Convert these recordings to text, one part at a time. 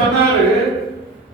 சொன்னாரு,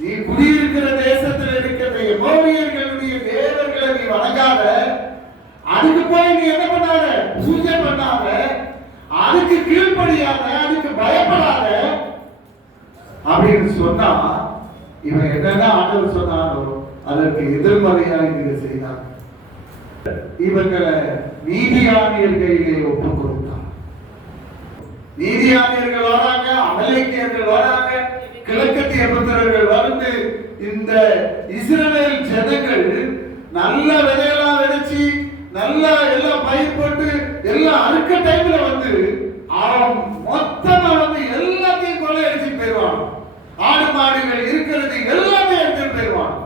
நீ குடியிருக்கிற தேசத்தில் இருக்கிற எமோரியர்களுடைய தேவர்களை நீ வணங்காத, அதுக்கு போய் நீ என்ன பண்ணாத, பூஜை பண்ணாத, அதுக்கு கீழ்ப்படியாத, அதுக்கு பயப்படாத அப்படின்னு சொன்னா, இவன் என்னதான் ஆண்டவர் சொன்னாரோ அதற்கு எதிர்மறையா இங்க செய்தார். இவங்களை நீதியானியர் கையிலே ஒப்புக் கொடுத்தார். நீதியானியர்கள் வராங்க, அமலேக்கியர்கள் வராங்க, கிழக்கத்திய புத்திரர்கள் வந்து இந்த இஸ்ரவேல் ஜனங்கள் நல்ல விதையெல்லாம் விதைச்சு நல்லா எல்லாம் பயிர் போட்டு எல்லாம் அறுக்க டைம்ல வந்து அவன் மொத்தமா வந்து எல்லாத்தையும் கொலை அடிச்சு போயிடுவான். ஆடு மாடுகள் இருக்கிறது எல்லாமே எடுத்துட்டு போயிடுவான்.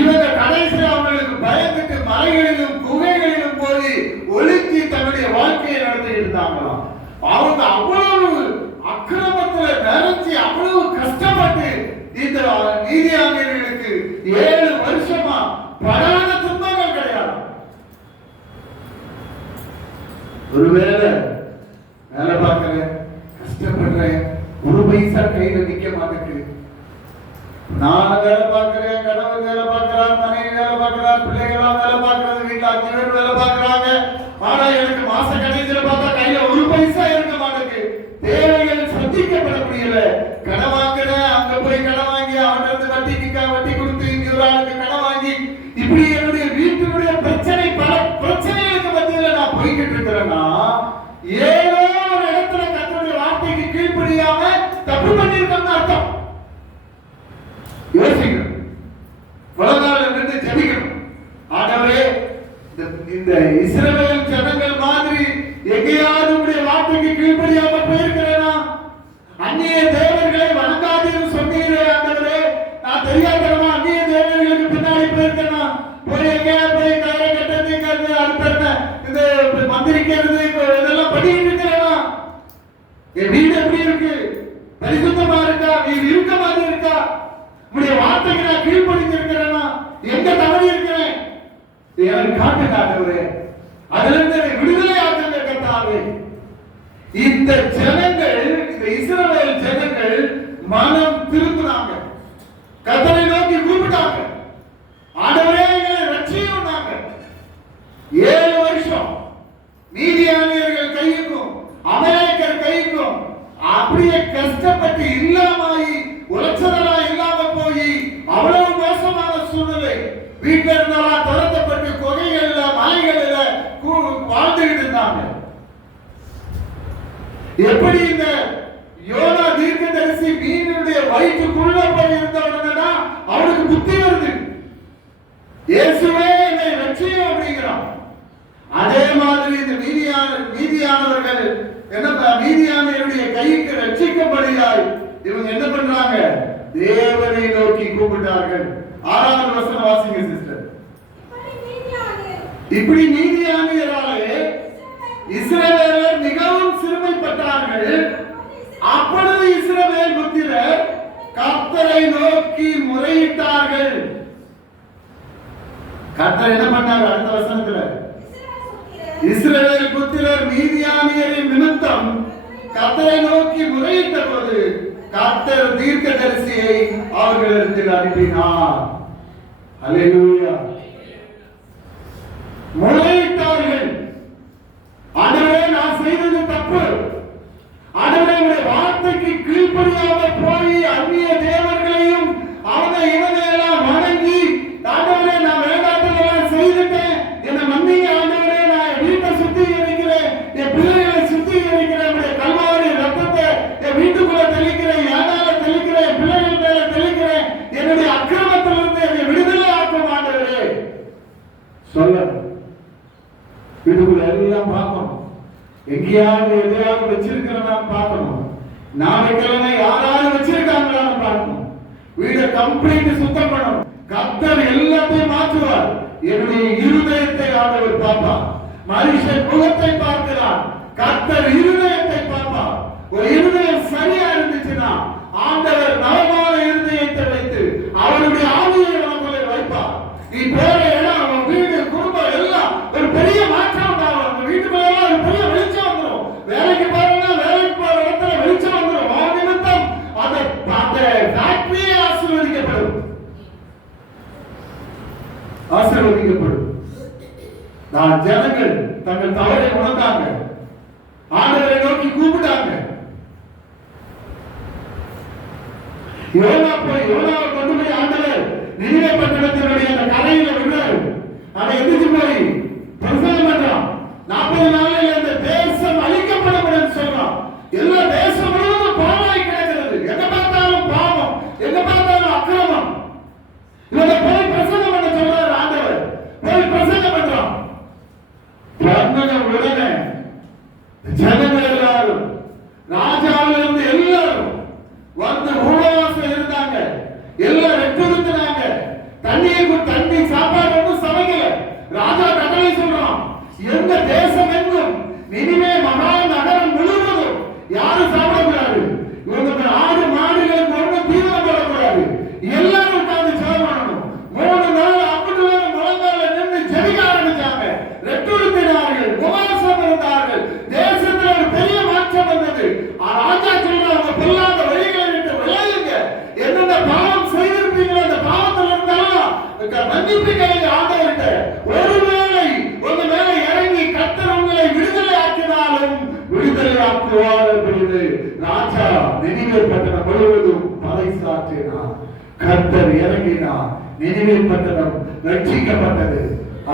இவங்க கடைசியில் அவங்களுக்கு பயந்துட்டு மலைகளிலும் குகைகளிலும் போய் ஒளிஞ்சி தன்னுடைய வாழ்க்கையை நடத்தி இருந்தாங்களாம். அவங்க அவ்வளவு அக்கிரமத்துல நிறைஞ்சி அவ்வளவு கஷ்டப்பட்டு இந்த நீதியாளர்களுக்கு 7 வருஷமா படாத துன்பங்கள் கிடையாது. ஒருவேளை வேலை பார்க்கிறேன், கஷ்டப்படுறேன், ஒரு பைசா கையில நிக்க மாட்டேங்குது. நான் வேலை பார்க்கிறேன், கணவன் வேலை பார்க்கிறான், மனைவி வேலை பார்க்கிறான், பிள்ளைகளாம் வேலை பார்க்கறது, வீட்டுல 5 பேர் வேலை பார்க்கிறாங்க. ஆனா எனக்கு மாச கடைசியில பார்த்தா கையில ஒரு பைசா இருக்க மாட்டேங்குது. தேவைகள் சந்திக்கப்பட முடியல. கடன் வாங்கினேன், அங்க போய் கடன் வாங்கி அவனிருந்து வட்டி கொடுத்து இங்க ஒரு ஆளுக்கு கடன் வாங்கி இப்படி என்னுடைய வீட்டினுடைய பிரச்சனை, பல பிரச்சனைகளுக்கு மத்தியில நான் போய்கிட்டு இருக்கிறேன்னா, ஏதோ ஒரு இடத்துல கர்த்தருடைய வார்த்தைக்கு கீழ்ப்படியாம தப்பு பண்ணிருக்கோம்னு அர்த்தம். யோசிக்கணும், உலகால இருந்து ஜெபிக்கணும். ஆண்டவரே, இந்த இஸ்ரவேல் ஜனங்கள் மாதிரி எங்கேயாவது உடைய வார்த்தைக்கு கீழ்ப்படியாம போயிருக்கிறேனா? அந்நிய தேவர்களை வணங்காதீர்னு சொன்னீரே ஆண்டவரே, நான் தெரியாதனமா அந்நிய தேவர்களுக்கு பின்னாடி போயிருக்கேனா? போய் எங்கேயா போய் கயிறை கட்டுறது, அடுத்த இந்த மந்திரிக்கிறது, இதெல்லாம் பண்ணிட்டு இருக்கிறேனா? என் வீடு எப்படி இருக்கு? பரிசுத்தமா இருக்கா? வீடு இருக்க மாதிரி இருக்கா? உடைய வார்த்தைக்கு நான் கீழ்ப்படிந்து இருக்கிறேனா? எங்க தவறி இருக்கிறேன்? எனக்கு காட்டுங்க ஆண்டவரே, அதுல இருந்து விடுதலை ஆக்குங்க கர்த்தாவே. இந்த ஜனங்கள், இந்த இஸ்ரவேல் ஜனங்கள் மனம் திரும்பினாங்க, கர்த்தரை நோக்கி கூப்பிட்டாங்க, ஆண்டவரே எங்களை ரட்சியும்னாங்க. 7 வருஷம் நீதியானியர்கள் கைக்கும் அமலேக்கர் கைக்கும் அப்படியே கஷ்டப்பட்டு இல்லாமாயி உலச்சதலா இல்லாம போய் அவ்வளவு மோசமான சூழ்நிலை. வீட்டுல இருந்தாலும் துரத்தப்பட்டு கொகைகள்ல மலைகள்ல வாழ்ந்துகிட்டு இருந்தாங்க. எப்படி இந்த யோனா தீர்க்கதரிசி மீனுடைய வயிற்றுக்குள்ள போய் இருந்த உடனே அவனுக்கு புத்தி வருது, இயேசுவே என்னை ரட்சியும் அப்படிங்கிறான். அதே மாதிரி இந்த நீதியானவர்கள் நீதியானவருடைய கைக்கு ரட்சிக்கப்படுகிறாய். இவங்க என்ன பண்றாங்க? தேவனை நோக்கி கூப்பிட்டார்கள். 6வது வசனம் வாசிங்க சிஸ்டர். இப்படி நீதியானியராலே இஸ்ரவேலர் மிகவும் சிறுமைப்பட்டார்கள். அப்பொழுது இஸ்ரவேல் புத்திரர் கர்த்தரை நோக்கி முறையிட்டார்கள். கர்த்தர் என்ன பண்ணாங்க? அடுத்த வசனத்துல, இஸ்ரவேல் புத்திரர் மீதியானியரின் நிமித்தம் கர்த்தரை நோக்கி முறையிட்ட போது கர்த்தர் தீர்க்கதரிசியை அவர்களிடத்தில் அனுப்பினார். அல்லேலூயா. முறையிட்டார்கள். ஆண்டவரே, நான் செய்தது தப்பு. ஆண்டவரே, உம்முடைய வார்த்தைக்கு கீழ்ப்படியாம போய் அந்நிய தேவர்களையும் அவங்க இவனை எல்லாம் வணங்கி, ஆண்டவரே நான் வேண்டாத்தெல்லாம் செய்துட்டேன், என்னை மன்னிங்க ஆண்டவரே, நான் என் வீட்டை சுத்திகரிக்கிறேன், என் பிள்ளைகளை சுத்திகரிக்கிறேன், என்னுடைய கல்வாரி ரத்தத்தை என் வீட்டுக்குள்ள தெளிக்கிறேன், யாரால தெளிக்கிறேன், என் பிள்ளைகள் மேல தெளிக்கிறேன், என்னுடைய அக்கிரமத்திலிருந்து என்னை விடுதலை ஆக்கும் ஆண்டவரே சொல்ல. வீட்டுக்குள்ள எல்லாம் பார்க்கணும், எங்கேயாவது எதையாவது வச்சிருக்கிறதா பார்க்கணும், நாளைக்கிழமை யாராவது வச்சிருக்காங்களான்னு பார்க்கணும், வீடை கம்ப்ளீட் சுத்தம் பண்ணணும். கர்த்தர் எல்லாத்தையும் மாற்றுவார். என்னுடைய இருதயத்தை ஆண்டவர் பார்ப்பார். மனுஷன் முகத்தை பார்க்கிறார், கர்த்தர் இருதயத்தை பார்ப்பார். ஒரு இருதயம் சரியா இருந்துச்சுன்னா ஆண்டவர் நவமான இருதயத்தை வைத்து அவருடைய ஆவியை நமக்குள்ளே வைப்பார். நீ போற இடம், அவன் வீடு, குடும்பம் எல்லாம் ஒரு பெரிய மாற்றம் உண்டாகும். அந்த வீட்டுக்குள்ள ஒரு பெரிய வெளிச்சம் வந்துடும். வேலைக்கு போறோம்னா வேலைக்கு போற இடத்துல வெளிச்சம் வந்துடும். நிமித்தம் அந்த ஃபேக்டரியே ஆசீர்வதிக்கப்படும். ஆசீர்வதிக்கப்படும். நான் ஜனங்கள் தங்கள் தவறை உணர்ந்தாங்க, ஆண்டவரை நோக்கி கூப்பிட்டாங்க. யோனாவை கொண்டு போய் ஆண்டவர் நினைவே பட்டணத்தினுடைய அந்த கரையில விடுறாரு. அதை எதிர்த்து போய் பிரசங்கம் பண்றான். 40 நாளில் இந்த தேசம் அழிக்கப்படும் சொல்றான். எல்லா தேசம் முழுவதும் பாவமாய் கிடக்கிறது. எங்க பார்த்தாலும் பாவம், எங்க பார்த்தாலும் அக்கிரமம். இவனை போய் பிரசங்கம் பண்ண சொல்றாரு ஆண்டவர். போய் பிரசங்கம் பண்றான். பண்ண உடனே ஜனங்கள் எல்லாரும், ராஜாவிலிருந்து எல்லாரும் வந்து உபவாசம் இருந்தாங்க. எல்லாம் வெற்றிருந்தாங்க. தண்ணி சாப்பாடு ஒன்றும் சமைக்கல. ராஜா கட்டளை சொல்றான், எந்த தேசம் எங்கும் நினிவே மகா நகரம் முழுவதும் யாரும் சாப்பிடக்கூடாது. இவங்க ஆடு மாடுகளுக்கு ஒன்றும் தீவிரம் போடக்கூடாது. எல்லாரும் உட்கார்ந்து ஜெபம் பண்ணணும். 3 நாள் 50 பேர் முழங்கால நின்று ஜெபிக்க ஆரம்பிச்சாங்க. வெற்றிருந்தார்கள், உபவாசம் இருந்தார்கள். தேசத்துல ஒரு பெரிய மாற்றம் வந்தது. ராஜா சொல்றாங்க, பொல்லாத வழிகளை விட்டு விலகுங்க. என்னென்ன பாவம் செய்திருப்பீங்களோ அந்த பாவத்தில் இருந்தாலும் மன்னிப்பு கேளுங்க ஆண்டவர்கிட்ட. ஒருவேளை உங்க மேல இறங்கி கர்த்தர் உங்களை விடுதலை ஆக்கினாலும் விடுதலை ஆக்குவார் என்று ராஜா நினிவே பட்டணம் முழுவதும் பறைசாற்றினார். கர்த்தர் இறங்கினார். நினிவே பட்டணம் ரட்சிக்கப்பட்டது.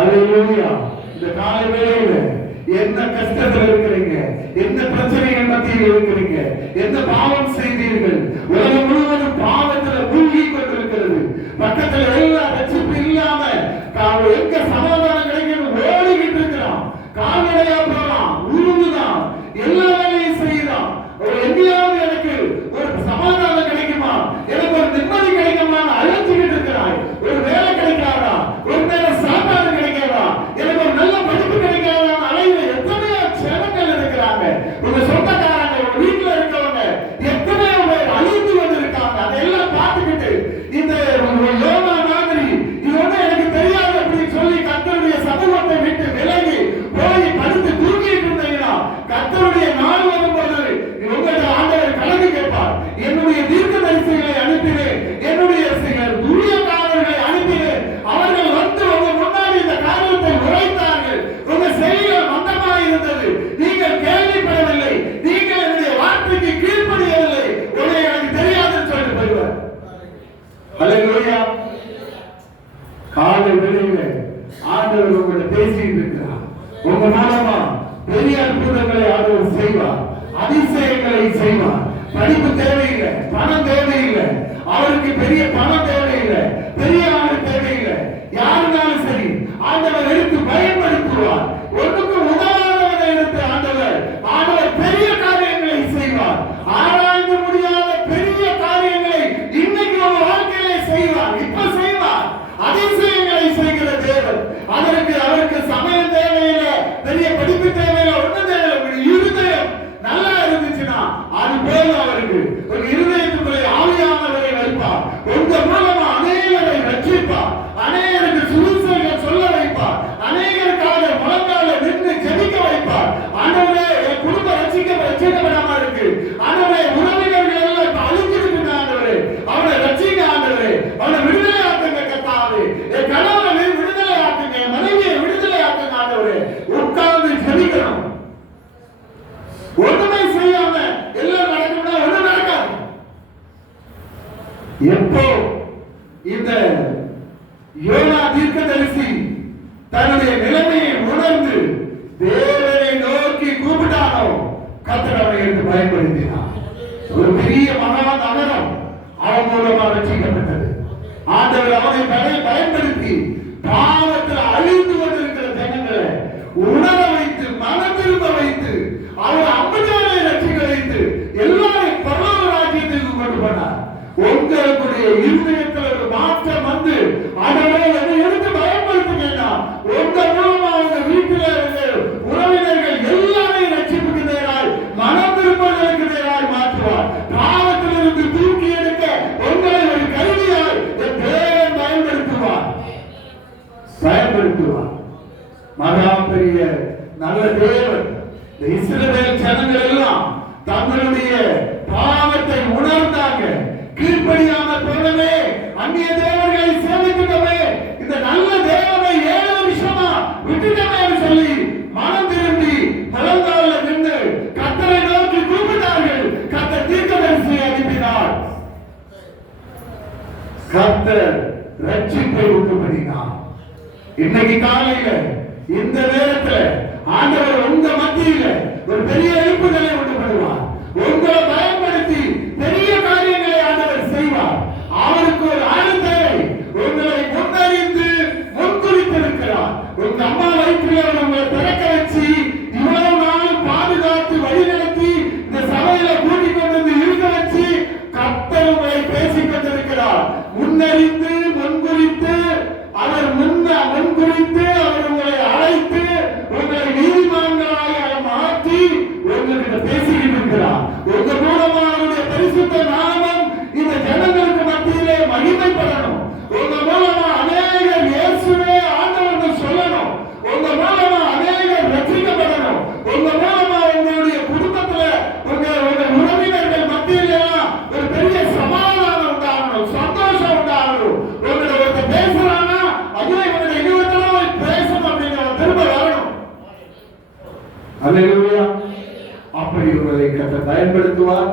அல்லேலூயா. இந்த காலை வேளையில என்ன கஷ்டத்தில் இருக்கிறீங்க, என்ன பிரச்சனைகள் மத்தியில் இருக்கிறீங்க, என்ன பாவம் செய்தீர்கள், உலகம் முழுவதும் பாவத்தில் மூழ்கி கொண்டிருக்கிறது. பக்கத்தில் எல்லாம் ரட்சிப்பு இல்லாம எங்க சமாதானம் கிடைக்கிறது ஓடிக்கிட்டு இருக்கிறோம். கால்நடையா போறான், உருவுதான், எல்லா வேலையும் செய்யலாம். எங்கேயாவது எனக்கு ஒரு சமாதானம் கிடைக்குமா, எனக்கு ஒரு நிம்மதி கிடைக்குமா அழைச்சிக்கிட்டு இருக்கிறாய். ஒரு வேலை கிடைக்காதா, ஒரு வேலை சாப்பாடு கிடைக்காதா, எனக்கு ஒரு நல்ல படிப்பு கிடைக்காதா அலையில எத்தனையோ ஜனங்கள் இருக்கிறாங்க. உங்க சொந்தக்காரங்க, உங்க வீட்டுல இருக்கவங்க எத்தனையோ பேர் அழிந்து வந்திருக்காங்க. அதெல்லாம் பார்த்துக்கிட்டு இந்த யோனா மாதிரி இது ஒண்ணு எனக்கு தெரியாது அப்படின்னு சொல்லி கர்த்தருடைய சமூகத்தை விட்டு விலகி போய் படுத்து தூங்கிட்டு இருந்தீங்கன்னா கர்த்தருடைய நாள் வரும்போது உங்களுடைய ஆண்டவர் கலந்து கேட்பார். என்னுடைய தீர்க்கதரிசிகளை அனுப்பினேன், என்னுடைய துரியக்காரர்களை அனுப்பினேன். அவர்கள் வந்து உங்க முன்னாடி இந்த காரியத்தை உரைத்தார்கள். உங்க செயல்கள் மந்தமாக இருந்தது. நீங்கள் கேள்விப்படவில்லை, நீங்கள் என்னுடைய வார்த்தைக்கு கீழ்ப்படியவில்லை. உங்களை எனக்கு தெரியாதுன்னு சொல்லிட்டு போய்வார். அல்லேலூயா. காலை வேளையில ஆண்டவர் உங்களை பேசிட்டு இருக்கிறார். உங்க மூலமா பெரிய அற்புதங்களை ஆண்டவர் செய்வார், அதிசயங்களை செய்வார். படிப்பு தேவையில்லை, பணம் தேவையில்லை, அவருக்கு பெரிய பணம் தேவையில்லை, பெரிய ஆள் தேவையில்லை. யாருனாலும் சரி ஆண்டவர் எடுத்து பயன்படுத்துவார். ஒன்றுக்கு உதவாதவனை எடுத்து ஆண்டவர் பெரிய காரியங்களை செய்வார். ஆராய்ந்து முடியாத பெரிய காரியங்களை இன்னைக்கு உங்க வாழ்க்கையிலே செய்வார். இப்ப செய்வார். அதிசயங்களை செய்கிற தேவன். அவருக்கு சமயம் தேவையில்லை, பெரிய படிப்பு தேவையில்லை, ஒன்றும் தேவையில்லை. இருதயம் நல்லா இருந்துச்சுன்னா அது போல அவருக்கு ஒரு இருதயத்துக்குள்ளே ஆவியானவரை வைப்பார். உங்க மூலமா அநேகரை ரட்சிப்பார், அநேகருக்கு சுவிசேஷம் சொல்ல வைப்பார், அநேகருக்காக முழங்கால நின்று ஜெபிக்க வைப்பார். ஆண்டவரே, என் குடும்பம் ரட்சிக்கப்படாம இருக்கு. ஆண்டவரே, உறவினர்கள் எல்லாம் அழிஞ்சிருக்கு. ஆண்டவரே, அவனை ரட்சிக்க. ஆண்டவரே, அவனை விடுதலை ஆக்குங்க. கர்த்தாவே, என் கணவனை விடுதலை ஆக்குங்க, என் மனைவியை விடுதலை ஆக்குங்க. ஆண்டவரே, உட்கார்ந்து ஜெபிக்கணும். ஒண்ணுமே செய்யாம எல்லாம் நடக்கும்னா ஒண்ணும் நடக்காது. எப்போ இந்த யோனா தீர்க்கதரிசி தன்னுடைய நிலைமையை உணர்ந்து தேவனை நோக்கி கூப்பிட்டானோ கர்த்தர் அவனை எடுத்து பயன்படுத்தினார். ஒரு பெரிய மகா நகரம் அவன் மூலமா ரட்சிக்கப்பட்டது. ஆண்டவர் அவனை பயன்படுத்தி பாவத்தில் அழிந்து கொண்டிருக்கிற ஜனங்களை உணர வைத்து, மனம் திரும்ப வைத்து, அவர் அம்புஜானை ரட்சிக்க வைத்து எல்லாரும் பரலோக ராஜ்யத்துக்கு கொண்டு போனார். உங்களுடைய இருதயத்தில் ஒரு மாற்றம் வந்து ஆண்டவரே என்னை எடுத்து பயன்படுத்துங்கன்னா உங்க மூலமா உங்க வீட்டில் இருந்து உறவினர்கள் எல்லாரையும் ரட்சிப்புக்கு நேராய், மனம் திரும்புவதற்கு நேராய் மாற்றுவார். பாவத்திலிருந்து தூக்கி எடுக்க உங்களை ஒரு கருவியாய் தேவன் பயன்படுத்துவார். மகா பெரிய நல்ல தேவன். இஸ்ரவேல் ஜனங்கள் எல்லாம் தங்களுடைய பாவத்தை உணர்ந்தாங்க, கீழ்ப்படியா போனமே, அந்நிய தேவர்களை சேவித்துட்டோமே, இந்த நல்ல தேவனை 7 வருஷமா விட்டுட்டோமே சொல்லி மனம் திரும்பி முழங்கால நின்று கர்த்தரை நோக்கி கூப்பிட்டார்கள். கர்த்தர் தீர்க்கதரிசியை அனுப்பினார். கர்த்தர் ரட்சிப்பை உண்டுபடினார். இன்னைக்கு காலையில இந்த நேரத்துல ஆண்டவர் உங்க மத்தியில ஒரு பெரிய எழுப்புதலை உண்டு பண்ணுவார். உங்களை பயன்படுத்தி பெரிய காரியங்களை ஆண்டவர் செய்வார். அவருக்கு ஒரு ஆள் தேவை. உங்களை முன்னறிந்து முன்குறித்திருக்கிறார். உங்க அம்மா வயிற்றில் உங்களை பிறக்க வச்சு இவ்வளவு நாள் பாதுகாத்து வழிநடத்தி இந்த சபையில கூட்டிக் கொண்டு வந்து இருக்க வச்சு கர்த்தர் உங்களை பேசிக் கொண்டிருக்கிறார். முன்னறிந்து முன்குறித்து அவர் முன்குறித்து அவர் உங்களை அழைத்து உங்களை நீதிமான்களாக மாற்றி உங்களுக்கு பேசிக்கிட்டு இருக்கிறார். உங்க மூலமா அவருடைய பரிசுத்த நாமம் இந்த ஜனங்களுக்கு மத்தியிலே மகிமைப்படணும். உங்க மூலமா அநேகர் இயேசுவே ஆண்டவர்கள் சொல்லணும். உங்க மூலமா அநேகர் ரட்சிக்கப்படணும். உங்க மூலமா உங்களுடைய குடும்பத்துல உங்க உறவினர்கள் மத்தியில ஒரு பெரிய சமாதானம் உண்டாகணும், சந்தோஷம் உண்டாகணும். உங்களை ஒருத்தர் பேசுறானா ஐயோ இவங்க இன்னொருத்தரவை பேசணும் அப்படின்னு திரும்ப வரணும். அல்லேலூயா. அப்படி உங்களை கர்த்தர் பயன்படுத்துவார்.